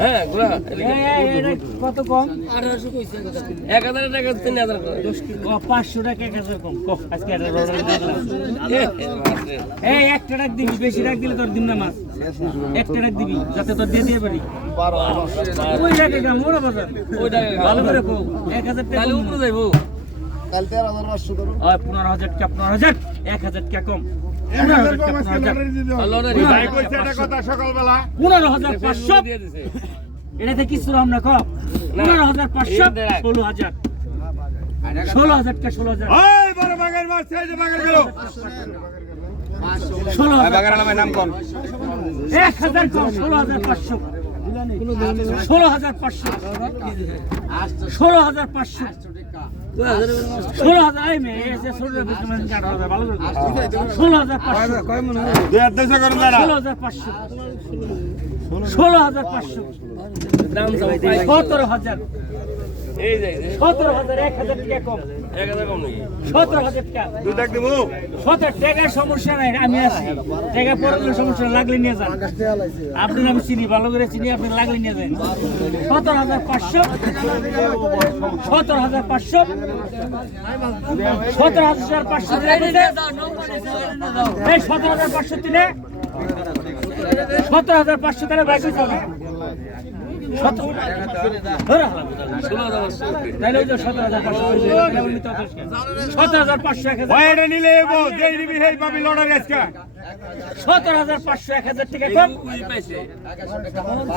হ্যাঁ গুলা। কত কম? আঠারোশো এক হাজার টাকা তিন হাজার পাঁচশো টাকা এক হাজার কম। কম, আজকে একটা রোজ দিলাম। এ, এই একটা টাক দিবি বেশি টাক দিলে তোর দিন না মাছ। একটা টাক দিবি যাতে তোর দিয়ে দিয়ে পারি। ওই টাকা দাম বাজার। ওই টাকা ভালো করে এক হাজার টাকা উপরে যাইবো। পনেরো হাজার টাকা পনেরো হাজার এক হাজার টাকা কম। পনেরো হাজার পাঁচশো। এটাতে কিছু কম। পনেরো হাজার পাঁচশো ষোলো হাজার। ষোলো হাজার টাকা ষোলো হাজার। ওই বড় বাগান মাছ এই যে বাগান গেল। ষোলো হাজার। নাম কোন এক হাজার কম ষোলো হাজার পাঁচশো। ষোলো হাজার পাঁচশো। ষোলো হাজার পাঁচশো। ষোলো হাজার পাঁচশো ষোলো হাজার পাঁচশো। ষোলো হাজার পাঁচশো। দাম চাও পাই। সতেরো হাজার। সতেরো হাজার এক হাজার টাকা কম এক হাজার কম নাকি সতেরো হাজার টাকা দুই টাক দিব সতেরো টাকার সমস্যা নাই আমি আছি টাকা পড়লে সমস্যা লাগলে নিয়ে যান আপনি আমি চিনি ভালো করে চিনি আপনি লাগলে নিয়ে যান সতেরো হাজার পাঁচশো সতেরো হাজার পাঁচশো সতেরো হাজার পাঁচশো এই সতেরো হাজার পাঁচশো তিনে সতেরো হাজার পাঁচশো তাহলে বাইক হবে সতেরো হাজার পাঁচশো। এক হাজার সতেরো হাজার পাঁচশো এক হাজার টাকা কম।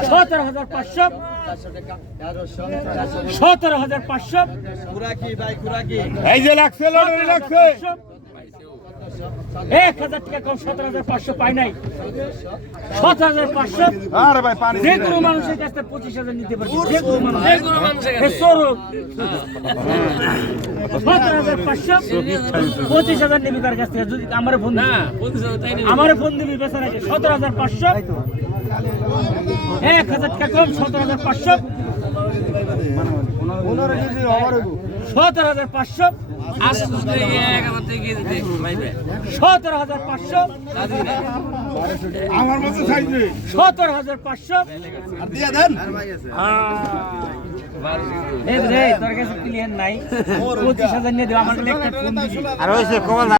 সতেরো হাজার পাঁচশো। সতেরো হাজার পাঁচশো। এই যে লাগছে লড়াই লাগছে। এক হাজার টাকা কম সতেরো হাজার পাঁচশো পাই নাই। হাজার পাঁচশো আরে ভাই পানি যে কোনো মানুষের কাছ পঁচিশ হাজার নিতে পারবে যে কোনো মানুষের। সতেরো হাজার পাঁচশো পঁচিশ হাজার নিবি তার কাছ থেকে যদি আমার ফোন না, আমার ফোন দিবি বেচারাকে সতেরো হাজার পাঁচশো। এক হাজার টাকা কম সতেরো হাজার পাঁচশো। সতেরো হাজার পাঁচশো। সতেরো হাজার পাঁচশো। আমার মতো সাইজে সতেরো হাজার পাঁচশো। আর দিয়া দেন। এই তোর কাছে ক্লিয়ার নাই। পঁচিশ হাজার নিয়ে দেবো আমার একটা ফোন দিবি। আর হইছে কমাল